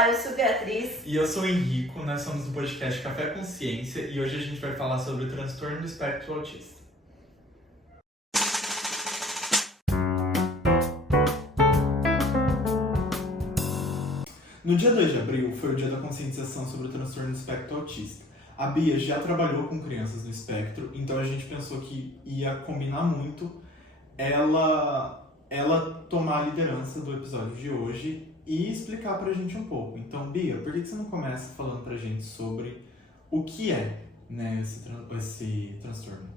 Olá, eu sou Beatriz. E eu sou o Henrico, nós somos do podcast Café Consciência e hoje a gente vai falar sobre o transtorno do espectro autista. No dia 2 de abril foi o dia da conscientização sobre o transtorno do espectro autista. A Bia já trabalhou com crianças no espectro, então a gente pensou que ia combinar muito ela tomar a liderança do episódio de hoje e explicar pra gente um pouco. Então, Bia, por que você não começa falando pra gente sobre o que é, né, esse transtorno?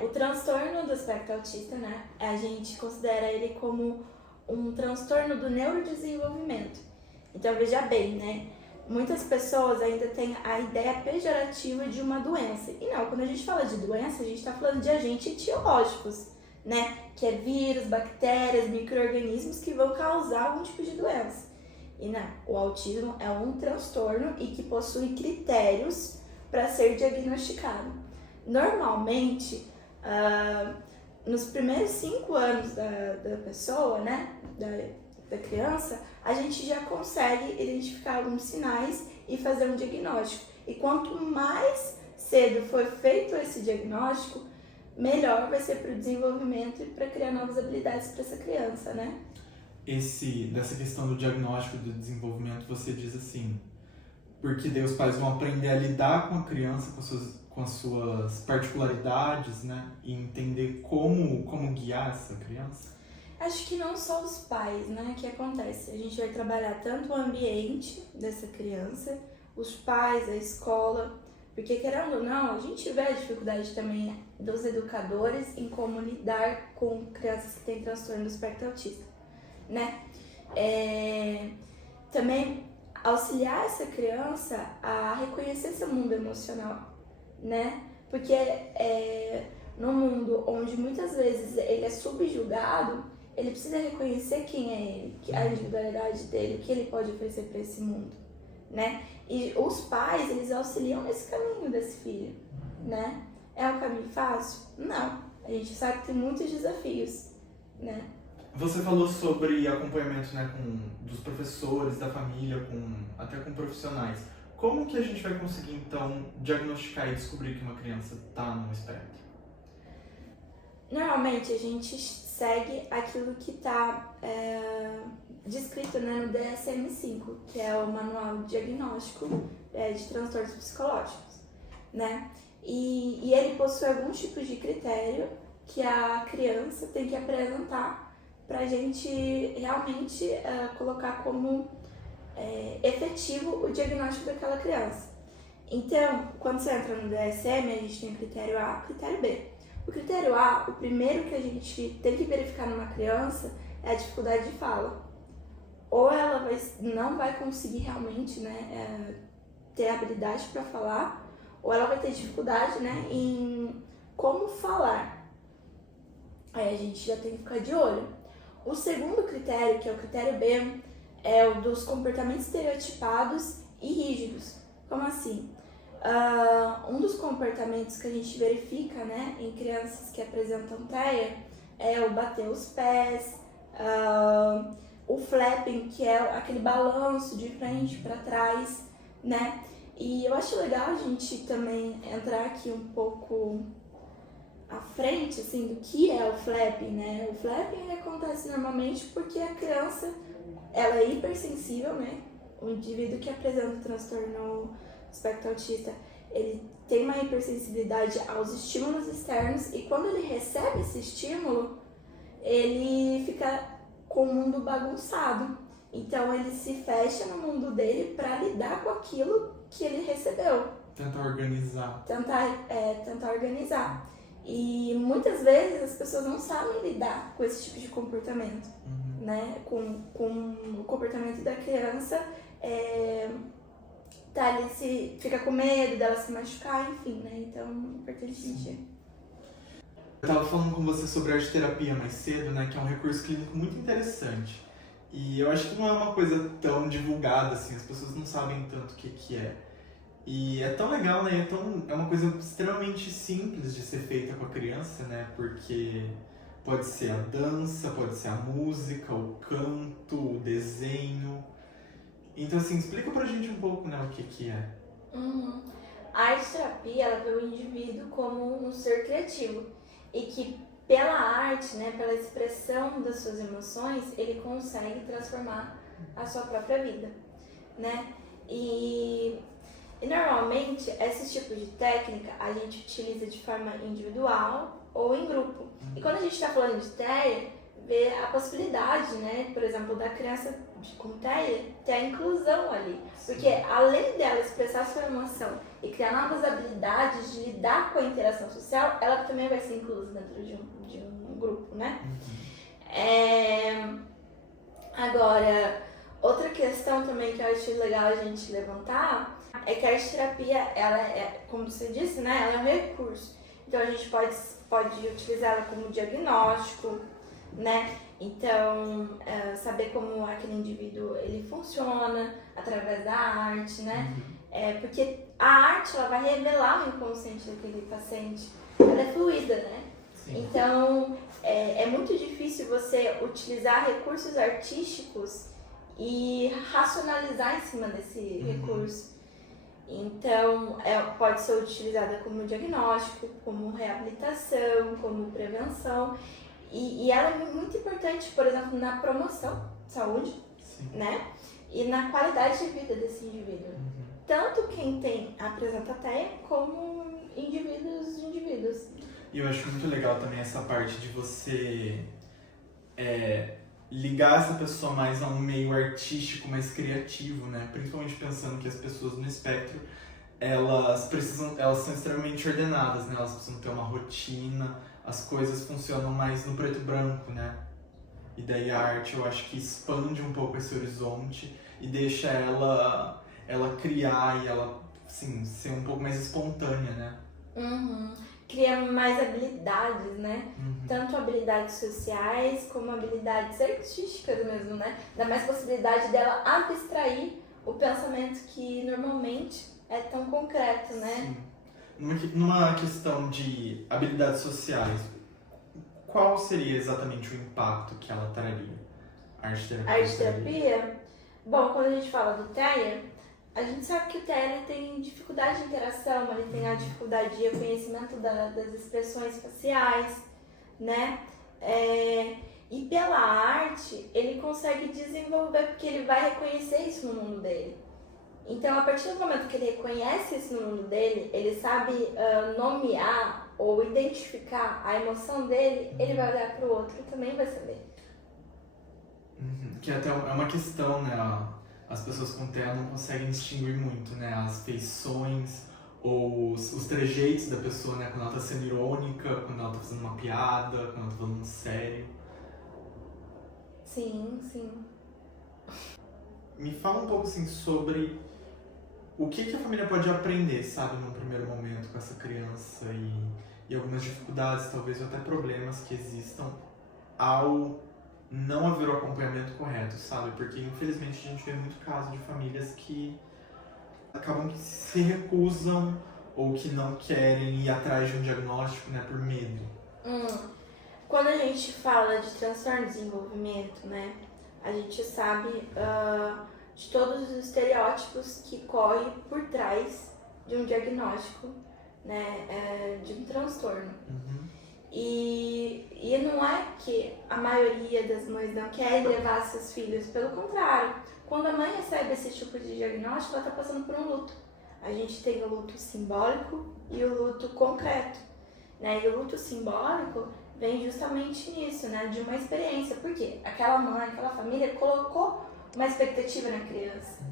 O transtorno do espectro autista, né, a gente considera ele como um transtorno do neurodesenvolvimento. Então, veja bem, né, muitas pessoas ainda têm a ideia pejorativa de uma doença. E não, quando a gente fala de doença, a gente está falando de agentes etiológicos, né, que é vírus, bactérias, micro-organismos que vão causar algum tipo de doença. E não, o autismo é um transtorno e que possui critérios para ser diagnosticado. Normalmente, nos primeiros 5 anos da pessoa, né, da criança, a gente já consegue identificar alguns sinais e fazer um diagnóstico. E quanto mais cedo for feito esse diagnóstico, melhor vai ser para o desenvolvimento e para criar novas habilidades para essa criança, né? Dessa questão do diagnóstico do desenvolvimento, você diz assim, porque daí os pais vão aprender a lidar com a criança, com as suas particularidades, né? E entender como guiar essa criança? Acho que não só os pais, né? O que acontece? A gente vai trabalhar tanto o ambiente dessa criança, os pais, a escola, porque querendo ou não, a gente vê a dificuldade também dos educadores em como lidar com crianças que têm transtorno do espectro autista, né? Também auxiliar essa criança a reconhecer seu mundo emocional, né? Porque no mundo onde muitas vezes ele é subjugado, ele precisa reconhecer quem é ele, a individualidade dele, o que ele pode oferecer para esse mundo, né? E os pais, eles auxiliam nesse caminho desse filho, né? É um caminho fácil? Não. A gente sabe que tem muitos desafios, né? Você falou sobre acompanhamento, né, dos professores, da família, até com profissionais. Como que a gente vai conseguir, então, diagnosticar e descobrir que uma criança está no espectro? Normalmente, a gente segue aquilo que está descrito, né, no DSM-5, que é o Manual de Diagnóstico de Transtornos Psicológicos, né? E ele possui alguns tipos de critério que a criança tem que apresentar para a gente realmente colocar como efetivo o diagnóstico daquela criança. Então, quando você entra no DSM, a gente tem o critério A e o critério B. O critério A, o primeiro que a gente tem que verificar numa criança é a dificuldade de fala. Ou ela não vai conseguir realmente, né, ter habilidade para falar, ou ela vai ter dificuldade, né, em como falar. Aí a gente já tem que ficar de olho. O segundo critério, que é o critério B, é o dos comportamentos estereotipados e rígidos. Como assim? Um dos comportamentos que a gente verifica, né, em crianças que apresentam TEA é o bater os pés, o flapping, que é aquele balanço de frente para trás, né? E eu acho legal a gente também entrar aqui um pouco à frente, assim, do que é o flapping, né? O flapping acontece normalmente porque a criança, ela é hipersensível, né? O indivíduo que apresenta o transtorno espectro autista, ele tem uma hipersensibilidade aos estímulos externos e quando ele recebe esse estímulo, ele fica com o mundo bagunçado. Então ele se fecha no mundo dele para lidar com aquilo que ele recebeu. Tentar organizar. Tentar organizar. E muitas vezes as pessoas não sabem lidar com esse tipo de comportamento, né? Com o comportamento da criança, fica com medo dela se machucar, enfim, né? Então é importante a gente... Eu estava falando com você sobre arte terapia mais cedo, né? Que é um recurso clínico muito interessante. E eu acho que não é uma coisa tão divulgada, assim, as pessoas não sabem tanto o que é. E é tão legal, né? É uma coisa extremamente simples de ser feita com a criança, né? Porque pode ser a dança, pode ser a música, o canto, o desenho. Então, assim, explica pra gente um pouco, né, o que que é. Uhum. A arte-terapia, ela vê o indivíduo como um ser criativo e que pela arte, né, pela expressão das suas emoções, ele consegue transformar a sua própria vida, né? E normalmente, esses tipos de técnica a gente utiliza de forma individual ou em grupo. E quando a gente está falando de TEA, vê a possibilidade, né, por exemplo, da criança com TEA ter a inclusão ali. Porque além dela expressar sua emoção e criar novas habilidades de lidar com a interação social, ela também vai ser inclusa dentro de um grupo, né? Agora, outra questão também que eu acho legal a gente levantar é que a arte-terapia, ela é, como você disse, né, ela é um recurso. Então a gente pode utilizar ela como diagnóstico, né? Então, saber como aquele indivíduo ele funciona através da arte, né? Porque a arte ela vai revelar o inconsciente daquele paciente. Ela é fluida, né? Sim. Então, é muito difícil você utilizar recursos artísticos e racionalizar em cima desse recurso. Então, pode ser utilizada como diagnóstico, como reabilitação, como prevenção. E ela é muito importante, por exemplo, na promoção de saúde, né? E na qualidade de vida desse indivíduo. Tanto quem apresenta TEA, como indivíduos. E eu acho muito legal também essa parte de você ligar essa pessoa mais a um meio artístico, mais criativo, né? Principalmente pensando que as pessoas no espectro, elas são extremamente ordenadas, né? Elas precisam ter uma rotina, as coisas funcionam mais no preto e branco, né? E daí a arte, eu acho que expande um pouco esse horizonte e deixa ela criar e ela, assim, ser um pouco mais espontânea, né? Cria mais habilidades, né? Tanto habilidades sociais como habilidades artísticas mesmo, né? Dá mais possibilidade dela abstrair o pensamento que normalmente é tão concreto, né? Sim. Numa questão de habilidades sociais, qual seria exatamente o impacto que ela traria? A arte-terapia? A arte-terapia? Bom, quando a gente fala do TEA, a gente sabe que o TEA ele tem dificuldade de interação, ele tem a dificuldade de reconhecimento das expressões faciais, né? E pela arte, ele consegue desenvolver, porque ele vai reconhecer isso no mundo dele. Então, a partir do momento que ele reconhece isso no mundo dele, ele sabe nomear ou identificar a emoção dele, ele vai olhar para o outro e também vai saber. Que até é uma questão, né? As pessoas com TEA não conseguem distinguir muito, né? As feições ou os trejeitos da pessoa, né? Quando ela tá sendo irônica, quando ela tá fazendo uma piada, quando ela tá falando sério. Sim. Me fala um pouco, assim, sobre o que a família pode aprender, sabe? Num primeiro momento com essa criança e algumas dificuldades, talvez, ou até problemas que existam ao não haver o acompanhamento correto, sabe? Porque, infelizmente, a gente vê muito caso de famílias que acabam que se recusam ou que não querem ir atrás de um diagnóstico, né, por medo. Quando a gente fala de transtorno de desenvolvimento, né, a gente sabe de todos os estereótipos que correm por trás de um diagnóstico, né, de um transtorno. E não é que a maioria das mães não querem levar seus filhos, pelo contrário. Quando a mãe recebe esse tipo de diagnóstico, ela está passando por um luto. A gente tem o luto simbólico e o luto concreto, né? E o luto simbólico vem justamente nisso, né? De uma experiência. Por quê? Aquela mãe, aquela família colocou uma expectativa na criança,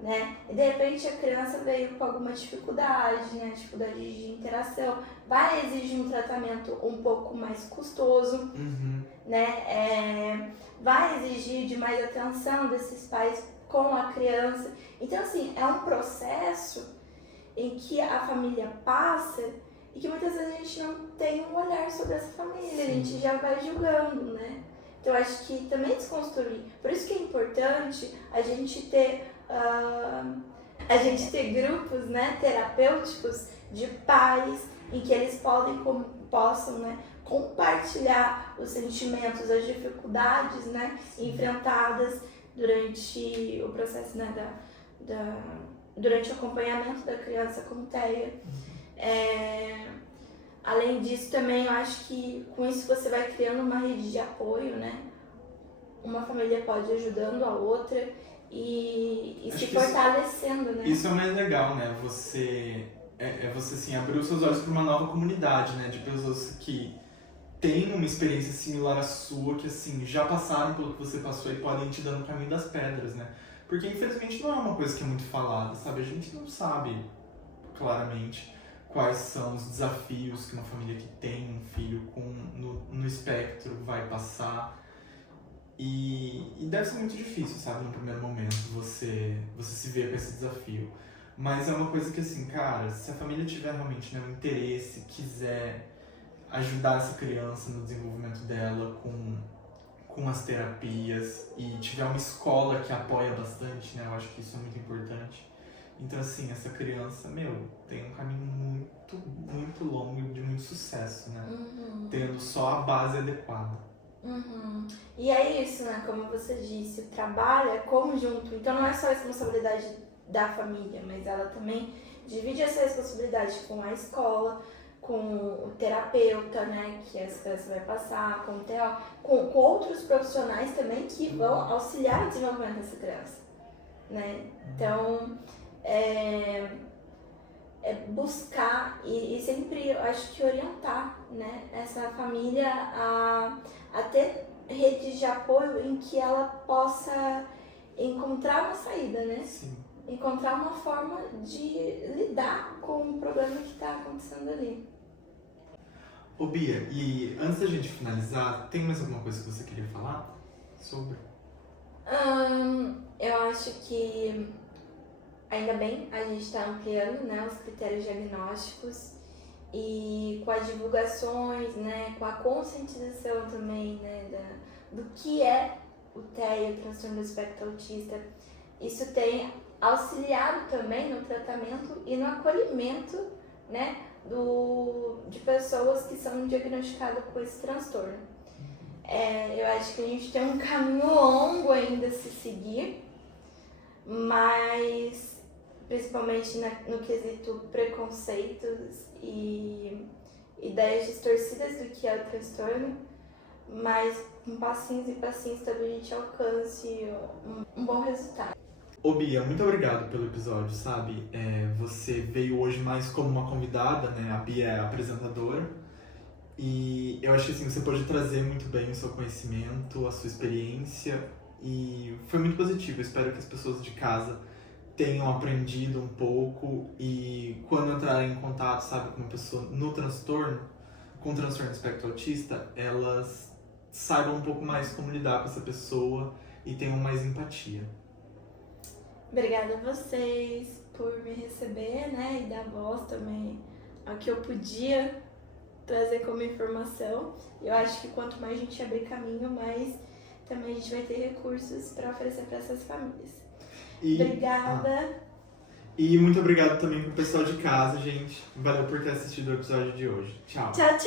né? E de repente a criança veio com alguma dificuldade, né? Dificuldade de interação, vai exigir um tratamento um pouco mais custoso, né? Vai exigir de mais atenção desses pais com a criança. Então, assim, é um processo em que a família passa e que muitas vezes a gente não tem um olhar sobre essa família, a gente já vai julgando, né? Então, eu acho que também desconstruir. Por isso que é importante a gente ter grupos, né, terapêuticos de pais em que eles possam, né, compartilhar os sentimentos, as dificuldades, né, enfrentadas, durante o processo, né, durante o acompanhamento da criança com TEA. Além disso, também eu acho que com isso você vai criando uma rede de apoio, né? Uma família pode ir ajudando a outra e se fortalecendo, né? Isso é o mais legal, né? Você assim, abrir os seus olhos para uma nova comunidade, né? De pessoas que têm uma experiência similar à sua, que assim, já passaram pelo que você passou e podem te dar no caminho das pedras, né? Porque infelizmente não é uma coisa que é muito falada, sabe? A gente não sabe claramente quais são os desafios que uma família que tem um filho no espectro vai passar. E deve ser muito difícil, sabe, no primeiro momento, você se ver com esse desafio. Mas é uma coisa que, assim, cara, se a família tiver realmente, né, um interesse, quiser ajudar essa criança no desenvolvimento dela com as terapias e tiver uma escola que apoia bastante, né, eu acho que isso é muito importante. Então, assim, essa criança, tem um caminho muito, muito longo e de muito sucesso, né, tendo só a base adequada. E é isso, né? Como você disse, o trabalho é conjunto. Então não é só a responsabilidade da família, mas ela também divide essa responsabilidade com a escola, com o terapeuta, né? Que essa criança vai passar, com o TO, com outros profissionais também que vão auxiliar o desenvolvimento dessa criança, né? Então, é buscar e sempre, eu acho que orientar, né, essa família a ter redes de apoio em que ela possa encontrar uma saída, né? Sim. Encontrar uma forma de lidar com o problema que está acontecendo ali. Ô Bia, e antes da gente finalizar, tem mais alguma coisa que você queria falar sobre? Eu acho que ainda bem a gente está ampliando, né, os critérios diagnósticos e com as divulgações, né, com a conscientização também, né, do que é o TEA, o transtorno do espectro autista. Isso tem auxiliado também no tratamento e no acolhimento, né, de pessoas que são diagnosticadas com esse transtorno. Eu acho que a gente tem um caminho longo ainda a se seguir, mas principalmente no quesito preconceitos e ideias distorcidas do que é o transtorno, mas com passinhos e passinhos talvez a gente alcance um bom resultado. Ô Bia, muito obrigado pelo episódio, sabe? Você veio hoje mais como uma convidada, né? A Bia é a apresentadora. E eu acho que assim, você pode trazer muito bem o seu conhecimento, a sua experiência. E foi muito positivo. Eu espero que as pessoas de casa tenham aprendido um pouco. E quando entrarem em contato, sabe, com uma pessoa com transtorno do espectro autista, elas saibam um pouco mais como lidar com essa pessoa e tenham mais empatia. Obrigada a vocês por me receber, né, e dar voz também ao que eu podia trazer como informação. Eu acho que quanto mais a gente abrir caminho, mais também a gente vai ter recursos para oferecer para essas famílias. Obrigada. E muito obrigado também pro pessoal de casa, gente. Valeu por ter assistido o episódio de hoje. Tchau. Tchau, tchau.